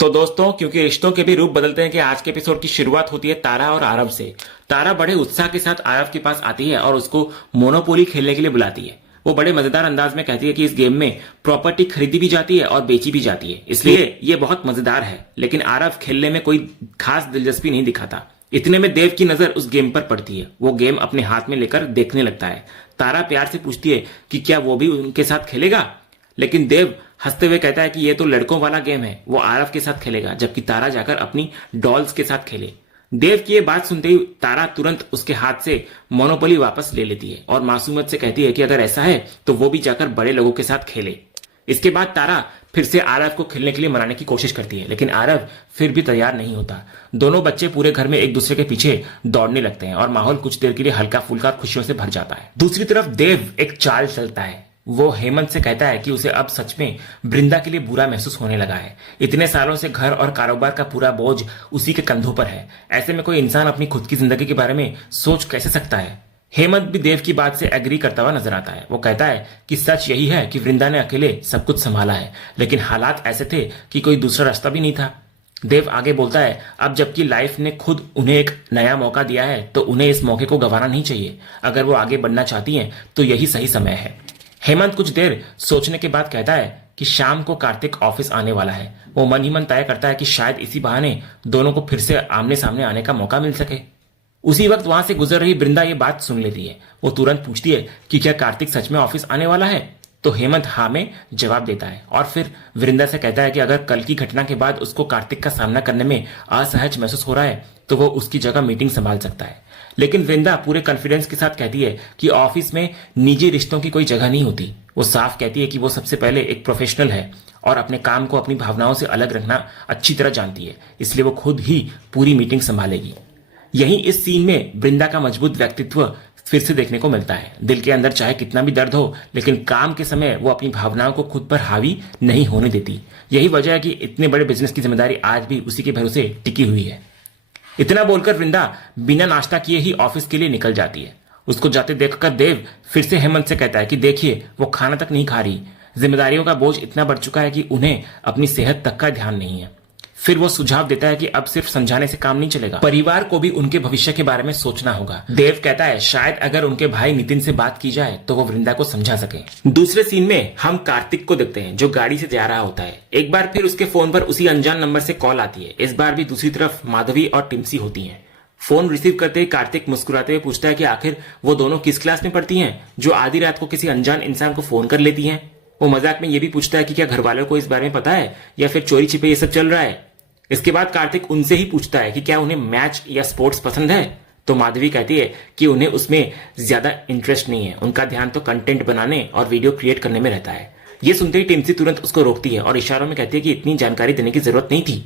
तो दोस्तों, क्योंकि रिश्तों के भी रूप बदलते हैं कि आज के एपिसोड की शुरुआत होती है तारा और आरव से। तारा बड़े उत्साह के साथ आरव के पास आती है और उसको मोनोपोली खेलने के लिए बुलाती है। वो बड़े मजेदार अंदाज में कहती है कि इस गेम में प्रॉपर्टी खरीदी भी जाती है और बेची भी जाती है, इसलिए ये बहुत मजेदार है। लेकिन आरव खेलने में कोई खास दिलचस्पी नहीं दिखाता। इतने में देव की नजर उस गेम पर पड़ती है। वो गेम अपने हाथ में लेकर देखने लगता है। तारा प्यार से पूछती है कि क्या वो भी उनके साथ खेलेगा, लेकिन देव हंसते हुए कहता है कि ये तो लड़कों वाला गेम है, वो आरव के साथ खेलेगा, जबकि तारा जाकर अपनी डॉल्स के साथ खेले। देव की ये बात सुनते ही तारा तुरंत उसके हाथ से मोनोपोली वापस ले लेती है और मासूमियत से कहती है कि अगर ऐसा है तो वो भी जाकर बड़े लोगों के साथ खेले। इसके बाद तारा फिर से आरव को खेलने के लिए मनाने की कोशिश करती है, लेकिन आरव फिर भी तैयार नहीं होता। दोनों बच्चे पूरे घर में एक दूसरे के पीछे दौड़ने लगते हैं और माहौल कुछ देर के लिए हल्का फुल्का खुशियों से भर जाता है। दूसरी तरफ देव एक चाल चलता है। वो हेमंत से कहता है कि उसे अब सच में वृंदा के लिए बुरा महसूस होने लगा है। इतने सालों से घर और कारोबार का पूरा बोझ उसी के कंधों पर है। ऐसे में कोई इंसान अपनी खुद की जिंदगी के बारे में सोच कैसे सकता है। हेमंत भी देव की बात से एग्री करता हुआ नजर आता है। वो कहता है कि सच यही है कि वृंदा ने अकेले सब कुछ संभाला है, लेकिन हालात ऐसे थे कि कोई दूसरा रास्ता भी नहीं था। देव आगे बोलता है, अब जबकि लाइफ ने खुद उन्हें एक नया मौका दिया है तो उन्हें इस मौके को गंवाना नहीं चाहिए। अगर वो आगे बढ़ना चाहती हैं तो यही सही समय है। हेमंत कुछ देर सोचने के बाद कहता है कि शाम को कार्तिक ऑफिस आने वाला है। वो मन ही मन तय करता है कि शायद इसी बहाने दोनों को फिर से आमने सामने आने का मौका मिल सके। उसी वक्त वहां से गुजर रही वृंदा ये बात सुन लेती है। वो तुरंत पूछती है कि क्या कार्तिक सच में ऑफिस आने वाला है, तो हेमंत हाँ में जवाब देता है और फिर वृंदा से कहता है कि अगर कल की घटना के बाद उसको कार्तिक का सामना करने में असहज महसूस हो रहा है तो वो उसकी जगह मीटिंग संभाल सकता है। लेकिन वृंदा पूरे कॉन्फिडेंस के साथ कहती है कि ऑफिस में निजी रिश्तों की कोई जगह नहीं होती। वो साफ कहती है कि वो सबसे पहले एक प्रोफेशनल है और अपने काम को अपनी भावनाओं से अलग रखना अच्छी तरह जानती है, इसलिए वो खुद ही पूरी मीटिंग संभालेगी। यहीं इस सीन में वृंदा का मजबूत व्यक्तित्व फिर से देखने को मिलता है। दिल के अंदर चाहे कितना भी दर्द हो, लेकिन काम के समय वो अपनी भावनाओं को खुद पर हावी नहीं होने देती। यही वजह है कि इतने बड़े बिजनेस की जिम्मेदारी आज भी उसी के भरोसे टिकी हुई है। इतना बोलकर वृंदा बिना नाश्ता किए ही ऑफिस के लिए निकल जाती है। उसको जाते देखकर देव फिर से हेमंत से कहता है कि देखिए, वो खाना तक नहीं खा रही। जिम्मेदारियों का बोझ इतना बढ़ चुका है कि उन्हें अपनी सेहत तक का ध्यान नहीं है। फिर वो सुझाव देता है कि अब सिर्फ समझाने से काम नहीं चलेगा, परिवार को भी उनके भविष्य के बारे में सोचना होगा। देव कहता है शायद अगर उनके भाई नितिन से बात की जाए तो वो वृंदा को समझा सके। दूसरे सीन में हम कार्तिक को देखते हैं जो गाड़ी से जा रहा होता है। एक बार फिर उसके फोन पर उसी अनजान नंबर से कॉल आती है। इस बार भी दूसरी तरफ माधवी और टिम्सी होती है। फोन रिसीव करते ही कार्तिक मुस्कुराते हुए पूछता है कि आखिर वो दोनों किस क्लास में पढ़ती हैं जो आधी रात को किसी अनजान इंसान को फोन कर लेती हैं। वो मजाक में ये भी पूछता है कि क्या घर वालों को इस बारे में पता है या फिर चोरी छिपे ये सब चल रहा है। इसके बाद कार्तिक उनसे ही पूछता है कि क्या उन्हें मैच या स्पोर्ट्स पसंद है, तो माधवी कहती है कि उन्हें उसमें ज्यादा इंटरेस्ट नहीं है। उनका ध्यान तो कंटेंट बनाने और वीडियो क्रिएट करने में रहता है। ये सुनते ही टिम्सी तुरंत उसको रोकती है और इशारों में कहती है कि इतनी जानकारी देने की जरूरत नहीं थी।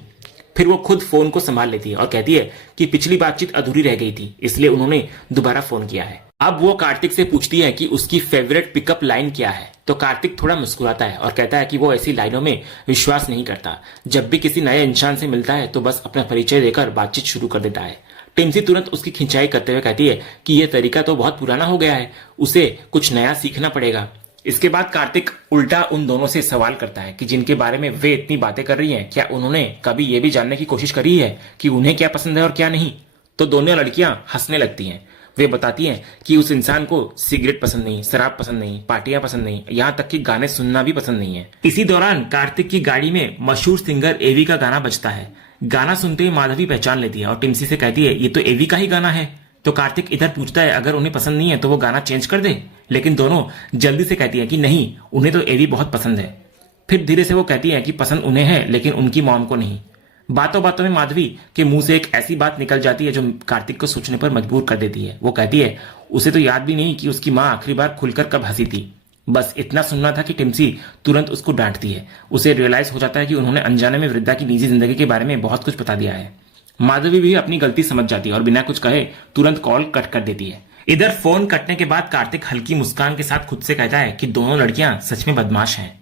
फिर वो खुद फोन को संभाल लेती है और कहती है कि पिछली बातचीत अधूरी रह गई थी, इसलिए उन्होंने दोबारा फोन किया है। अब वो कार्तिक से पूछती है कि उसकी फेवरेट पिकअप लाइन क्या है, तो कार्तिक थोड़ा मुस्कुराता है और कहता है कि वो ऐसी लाइनों में विश्वास नहीं करता। जब भी किसी नए इंसान से मिलता है तो बस अपना परिचय देकर बातचीत शुरू कर देता है। टिम्सी तुरंत उसकी खिंचाई करते हुए कहती है कि यह तरीका तो बहुत पुराना हो गया है, उसे कुछ नया सीखना पड़ेगा। इसके बाद कार्तिक उल्टा उन दोनों से सवाल करता है कि जिनके बारे में वे इतनी बातें कर रही हैं, क्या उन्होंने कभी ये भी जानने की कोशिश करी है कि उन्हें क्या पसंद है और क्या नहीं। तो दोनों लड़कियां हंसने लगती हैं। वे बताती हैं कि उस इंसान को सिगरेट पसंद नहीं, शराब पसंद नहीं, पार्टियां पसंद नहीं, यहाँ तक कि गाने सुनना भी पसंद नहीं है। इसी दौरान कार्तिक की गाड़ी में मशहूर सिंगर एवी का गाना बजता है। गाना सुनते ही माधवी पहचान लेती है और टिम्सी से कहती है ये तो एवी का ही गाना है। तो कार्तिक इधर पूछता है अगर उन्हें पसंद नहीं है तो वो गाना चेंज कर दे, लेकिन दोनों जल्दी से कहती है कि नहीं, उन्हें तो एवी बहुत पसंद है। फिर धीरे से वो कहती है कि पसंद उन्हें है लेकिन उनकी मॉम को नहीं। बातों बातों में माधवी के मुंह से एक ऐसी बात निकल जाती है जो कार्तिक को सोचने पर मजबूर कर देती है। वो कहती है उसे तो याद भी नहीं कि उसकी माँ आखिरी बार खुलकर कब हंसी थी। बस इतना सुनना था कि टिम्सी तुरंत उसको डांटती है। उसे रियलाइज हो जाता है कि उन्होंने अनजाने में वृद्धा की निजी जिंदगी के बारे में बहुत कुछ बता दिया है। माधवी भी अपनी गलती समझ जाती है और बिना कुछ कहे तुरंत कॉल कट कर देती है। इधर फोन कटने के बाद कार्तिक हल्की मुस्कान के साथ खुद से कहता है कि दोनों लड़कियां सच में बदमाश हैं।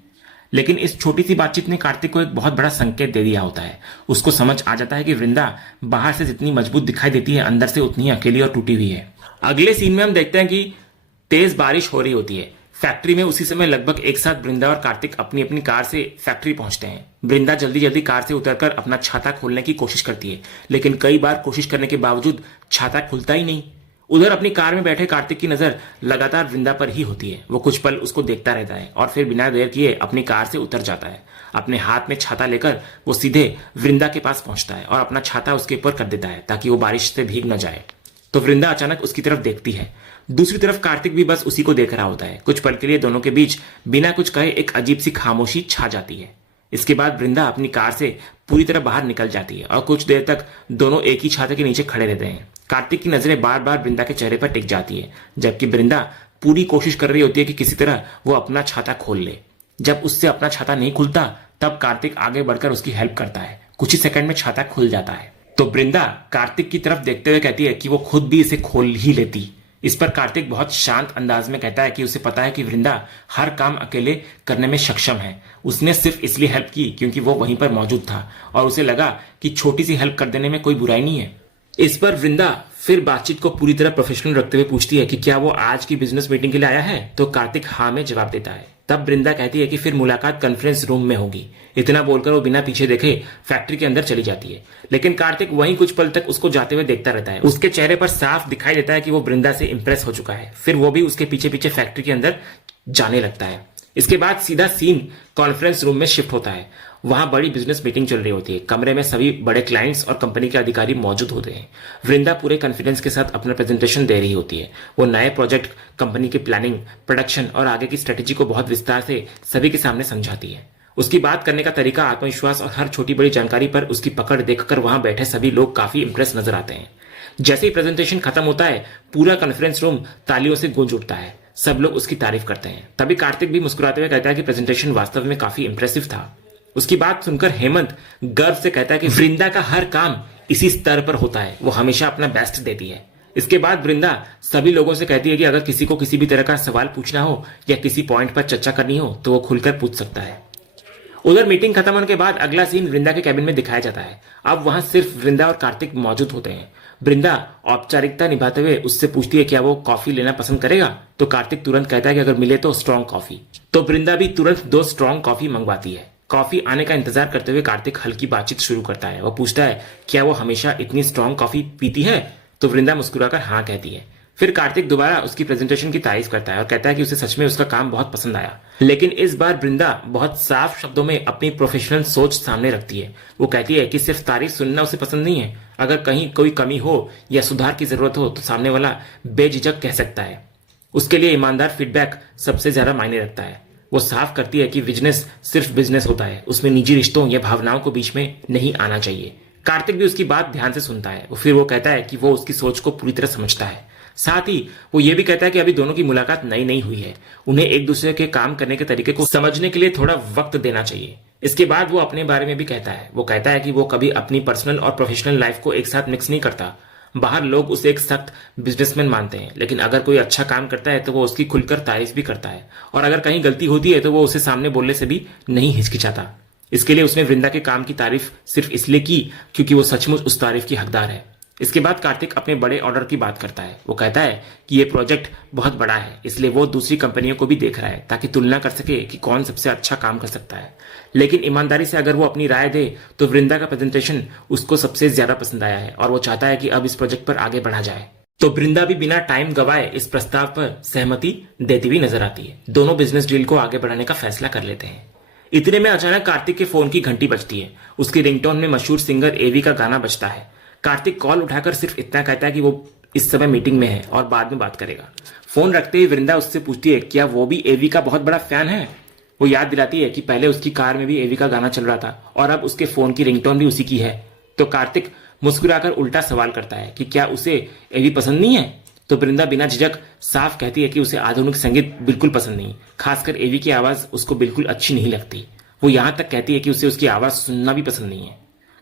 लेकिन इस छोटी सी बातचीत ने कार्तिक को एक बहुत बड़ा संकेत दे दिया होता है। उसको समझ आ जाता है कि वृंदा बाहर से जितनी मजबूत दिखाई देती है, अंदर से उतनी अकेली और टूटी हुई है। अगले सीन में हम देखते हैं कि तेज बारिश हो रही होती है। फैक्ट्री में उसी समय लगभग एक साथ वृंदा और कार्तिक अपनी अपनी कार से फैक्ट्री पहुंचते हैं। वृंदा जल्दी जल्दी कार से उतरकर अपना छाता खोलने की कोशिश करती है, लेकिन कई बार कोशिश करने के बावजूद छाता खुलता ही नहीं। उधर अपनी कार में बैठे कार्तिक की नजर लगातार वृंदा पर ही होती है। वो कुछ पल उसको देखता रहता है और फिर बिना देर किए अपनी कार से उतर जाता है। अपने हाथ में छाता लेकर वो सीधे वृंदा के पास पहुंचता है और अपना छाता उसके ऊपर कर देता है ताकि वो बारिश से भीग न जाए। तो वृंदा अचानक उसकी तरफ देखती है। दूसरी तरफ कार्तिक भी बस उसी को देख रहा होता है। कुछ पल के लिए दोनों के बीच बिना कुछ कहे एक अजीब सी खामोशी छा जाती है। इसके बाद वृंदा अपनी कार से पूरी तरह बाहर निकल जाती है और कुछ देर तक दोनों एक ही छाते के नीचे खड़े रहते हैं। कार्तिक की नजरें बार बार वृंदा के चेहरे पर टिक जाती है, जबकि वृंदा पूरी कोशिश कर रही होती है कि किसी तरह वो अपना छाता खोल ले। जब उससे अपना छाता नहीं खुलता तब कार्तिक आगे बढ़कर उसकी हेल्प करता है। कुछ ही सेकंड में छाता खुल जाता है। तो वृंदा कार्तिक की तरफ देखते हुए कहती है कि वो खुद भी इसे खोल ही लेती। इस पर कार्तिक बहुत शांत अंदाज में कहता है कि उसे पता है कि वृंदा हर काम अकेले करने में सक्षम है। उसने सिर्फ इसलिए हेल्प की क्योंकि वो वहीं पर मौजूद था और उसे लगा कि छोटी सी हेल्प कर देने में कोई बुराई नहीं है। इस पर वृंदा फिर बातचीत को पूरी तरह प्रोफेशनल रखते हुए पूछती है कि क्या वो आज की बिजनेस मीटिंग के लिए आया है। तो कार्तिक हाँ में जवाब देता है। तब वृंदा कहती है कि फिर मुलाकात कॉन्फ्रेंस रूम में होगी। इतना बोलकर वो बिना पीछे देखे फैक्ट्री के अंदर चली जाती है, लेकिन कार्तिक वहीं कुछ पल तक उसको जाते हुए देखता रहता है। उसके चेहरे पर साफ दिखाई देता है कि वो वृंदा से इंप्रेस हो चुका है। फिर वो भी उसके पीछे पीछे फैक्ट्री के अंदर जाने लगता है। इसके बाद सीधा सीन कॉन्फ्रेंस रूम में शिफ्ट होता है। वहां बड़ी बिजनेस मीटिंग चल रही होती है। कमरे में सभी बड़े क्लाइंट्स और कंपनी के अधिकारी मौजूद होते हैं। वृंदा पूरे कॉन्फिडेंस के साथ अपना प्रेजेंटेशन दे रही होती है। वो नए प्रोजेक्ट, कंपनी की प्लानिंग, प्रोडक्शन और आगे की स्ट्रेटेजी को बहुत विस्तार से सभी के सामने समझाती है। उसकी बात करने का तरीका, आत्मविश्वास और हर छोटी बड़ी जानकारी पर उसकी पकड़ देखकर वहां बैठे सभी लोग काफी इंप्रेस नजर आते हैं। जैसे ही प्रेजेंटेशन खत्म होता है पूरा कॉन्फ्रेंस रूम तालियों से गूंज उठता है। सब लोग उसकी तारीफ करते हैं। तभी कार्तिक भी मुस्कुराते हुए कहता है कि प्रेजेंटेशन वास्तव में काफी इंप्रेसिव था। उसकी बात सुनकर हेमंत गर्व से कहता है कि वृंदा का हर काम इसी स्तर पर होता है, वो हमेशा अपना बेस्ट देती है। इसके बाद वृंदा सभी लोगों से कहती है कि अगर किसी को किसी भी तरह का सवाल पूछना हो या किसी पॉइंट पर चर्चा करनी हो तो वो खुलकर पूछ सकता है। उधर मीटिंग खत्म होने के बाद अगला सीन वृंदा के कैबिन में दिखाया जाता है। अब वहां सिर्फ वृंदा और कार्तिक मौजूद होते हैं। वृंदा औपचारिकता निभाते हुए उससे पूछती है क्या वो कॉफी लेना पसंद करेगा। तो कार्तिक तुरंत कहता है कि अगर मिले तो स्ट्रॉन्ग कॉफी। तो वृंदा भी तुरंत 2 स्ट्रॉन्ग कॉफी मंगवाती है। कॉफी आने का इंतजार करते हुए कार्तिक हल्की बातचीत शुरू करता है। वो पूछता है क्या वो हमेशा इतनी स्ट्रॉन्ग कॉफी पीती है। तो वृंदा मुस्कुराकर हाँ कहती है। फिर कार्तिक दोबारा उसकी प्रेजेंटेशन की तारीफ करता है और कहता है कि उसे सच में उसका काम बहुत पसंद आया। लेकिन इस बार वृंदा बहुत साफ शब्दों में अपनी प्रोफेशनल सोच सामने रखती है। वो कहती है कि सिर्फ तारीफ सुनना उसे पसंद नहीं है। अगर कहीं कोई कमी हो या सुधार की जरूरत हो तो सामने वाला बेझिझक कह सकता है। उसके लिए ईमानदार फीडबैक सबसे ज्यादा मायने रखता है। वो साफ करती है कि बिजनेस सिर्फ बिजनेस होता है, उसमें निजी रिश्तों या भावनाओं को बीच में नहीं आना चाहिए। कार्तिक भी उसकी बात ध्यान से सुनता है। फिर वो कहता है कि वो उसकी सोच को पूरी तरह समझता है। साथ ही वो ये भी कहता है कि अभी दोनों की मुलाकात नई नई हुई है, उन्हें एक दूसरे के काम करने के तरीके को समझने के लिए थोड़ा वक्त देना चाहिए। इसके बाद वो अपने बारे में भी कहता है। वो कहता है कि वो कभी अपनी पर्सनल और प्रोफेशनल लाइफ को एक साथ मिक्स नहीं करता। बाहर लोग उसे एक सख्त बिजनेसमैन मानते हैं, लेकिन अगर कोई अच्छा काम करता है तो वो उसकी खुलकर तारीफ भी करता है और अगर कहीं गलती होती है तो वो उसे सामने बोलने से भी नहीं हिचकिचाता। इसके लिए उसने वृंदा के काम की तारीफ सिर्फ इसलिए की क्योंकि वो सचमुच उस तारीफ की हकदार है। इसके बाद कार्तिक अपने बड़े ऑर्डर की बात करता है। वो कहता है कि ये प्रोजेक्ट बहुत बड़ा है, इसलिए वो दूसरी कंपनियों को भी देख रहा है ताकि तुलना कर सके कि कौन सबसे अच्छा काम कर सकता है। लेकिन ईमानदारी से अगर वो अपनी राय दे तो वृंदा का प्रेजेंटेशन उसको सबसे ज्यादा पसंद आया है और वो चाहता है कि अब इस प्रोजेक्ट पर आगे बढ़ा जाए। तो वृंदा भी बिना टाइम गवाए इस प्रस्ताव पर सहमति देती हुई नजर आती है। दोनों बिजनेस डील को आगे बढ़ाने का फैसला कर लेते हैं। इतने में अचानक कार्तिक के फोन की घंटी बजती है। उसकी रिंगटोन में मशहूर सिंगर एवी का गाना बजता है। कार्तिक कॉल उठाकर सिर्फ इतना कहता है कि वो इस समय मीटिंग में है और बाद में बात करेगा। फोन रखते ही वृंदा उससे पूछती है क्या वो भी एवी का बहुत बड़ा फैन है। वो याद दिलाती है कि पहले उसकी कार में भी एवी का गाना चल रहा था और अब उसके फोन की रिंगटोन भी उसी की है। तो कार्तिक मुस्कुराकर उल्टा सवाल करता है कि क्या उसे एवी पसंद नहीं है। तो वृंदा बिना झिझक साफ कहती है कि उसे आधुनिक संगीत बिल्कुल पसंद नहीं, खासकर एवी की आवाज उसको बिल्कुल अच्छी नहीं लगती। वो यहां तक कहती है कि उसे उसकी आवाज सुनना भी पसंद नहीं है।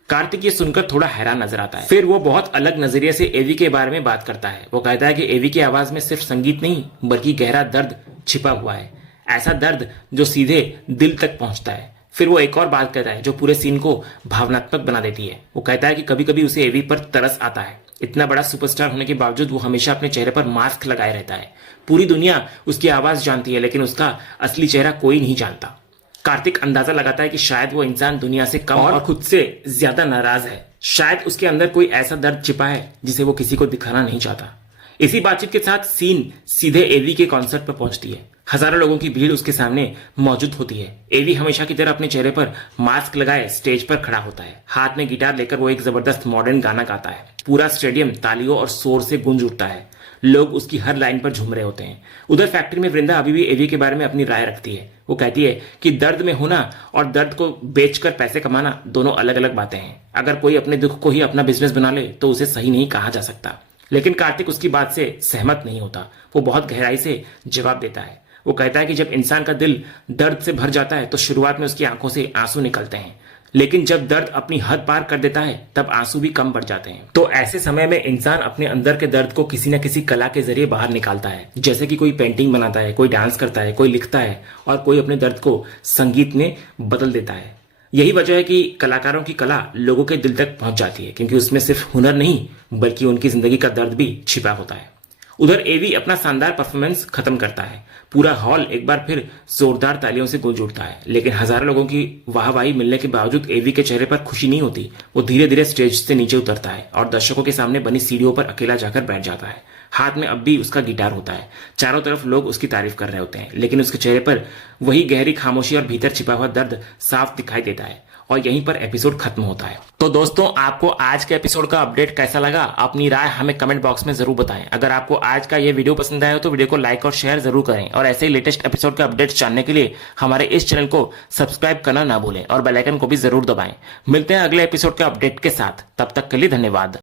कार्तिक ये सुनकर थोड़ा हैरान नजर आता है। फिर वो बहुत अलग नजरिए से एवी के बारे में बात करता है। वो कहता है कि एवी की आवाज में सिर्फ संगीत नहीं बल्कि गहरा दर्द छिपा हुआ है, ऐसा दर्द जो सीधे दिल तक पहुंचता है। फिर वो एक और बात कहता है जो पूरे सीन को भावनात्मक बना देती है। वो कहता है कि कभी कभी उसे एवी पर तरस आता है, इतना बड़ा सुपरस्टार होने के बावजूद वो हमेशा अपने चेहरे पर मास्क लगाए रहता है। पूरी दुनिया उसकी आवाज जानती है, लेकिन उसका असली चेहरा कोई नहीं जानता। कार्तिक अंदाजा लगाता है कि शायद वो इंसान दुनिया से कम और खुद से ज्यादा नाराज है। शायद उसके अंदर कोई ऐसा दर्द छिपा है जिसे वो किसी को दिखाना नहीं चाहता। इसी बातचीत के साथ सीन सीधे एवी के कॉन्सर्ट पर पहुंचती है। हजारों लोगों की भीड़ उसके सामने मौजूद होती है। एवी हमेशा की तरह अपने चेहरे पर मास्क लगाए स्टेज पर खड़ा होता है। हाथ में गिटार लेकर वो एक जबरदस्त मॉडर्न गाना गाता है। पूरा स्टेडियम तालियों और शोर से गूंज उठता है। लोग उसकी हर लाइन पर झूम रहे होते हैं। उधर फैक्ट्री में वृंदा अभी भी एवी के बारे में अपनी राय रखती है। वो कहती है कि दर्द में होना और दर्द को बेचकर पैसे कमाना दोनों अलग अलग बातें हैं। अगर कोई अपने दुख को ही अपना बिजनेस बना ले तो उसे सही नहीं कहा जा सकता। लेकिन कार्तिक उसकी बात से सहमत नहीं होता। वो बहुत गहराई से जवाब देता है। वो कहता है कि जब इंसान का दिल दर्द से भर जाता है तो शुरुआत में उसकी आंखों से आंसू निकलते हैं, लेकिन जब दर्द अपनी हद पार कर देता है तब आंसू भी कम पड़ जाते हैं। तो ऐसे समय में इंसान अपने अंदर के दर्द को किसी न किसी कला के जरिए बाहर निकालता है। जैसे कि कोई पेंटिंग बनाता है, कोई डांस करता है, कोई लिखता है और कोई अपने दर्द को संगीत में बदल देता है। यही वजह है कि कलाकारों की कला लोगों के दिल तक पहुंच जाती है, क्योंकि उसमें सिर्फ हुनर नहीं बल्कि उनकी जिंदगी का दर्द भी छिपा होता है। उधर एवी अपना शानदार परफॉर्मेंस खत्म करता है। पूरा हॉल एक बार फिर जोरदार तालियों से गूंज उठता है, लेकिन हजारों लोगों की वाहवाही मिलने के बावजूद एवी के चेहरे पर खुशी नहीं होती। वो धीरे धीरे स्टेज से नीचे उतरता है और दर्शकों के सामने बनी सीढ़ियों पर अकेला जाकर बैठ जाता है। हाथ में अब भी उसका गिटार होता है। चारों तरफ लोग उसकी तारीफ कर रहे होते हैं, लेकिन उसके चेहरे पर वही गहरी खामोशी और भीतर छिपा हुआ दर्द साफ दिखाई देता है। और यहीं पर एपिसोड खत्म होता है। तो दोस्तों, आपको आज के एपिसोड का अपडेट कैसा लगा? अपनी राय हमें कमेंट बॉक्स में जरूर बताएं। अगर आपको आज का ये वीडियो पसंद आया हो तो वीडियो को लाइक और शेयर जरूर करें, और ऐसे ही लेटेस्ट एपिसोड के अपडेट्स जानने के लिए हमारे इस चैनल को सब्सक्राइब करना ना भूलें और बेल आइकन को भी जरूर दबाएं। मिलते हैं अगले एपिसोड के अपडेट के साथ। तब तक के लिए धन्यवाद।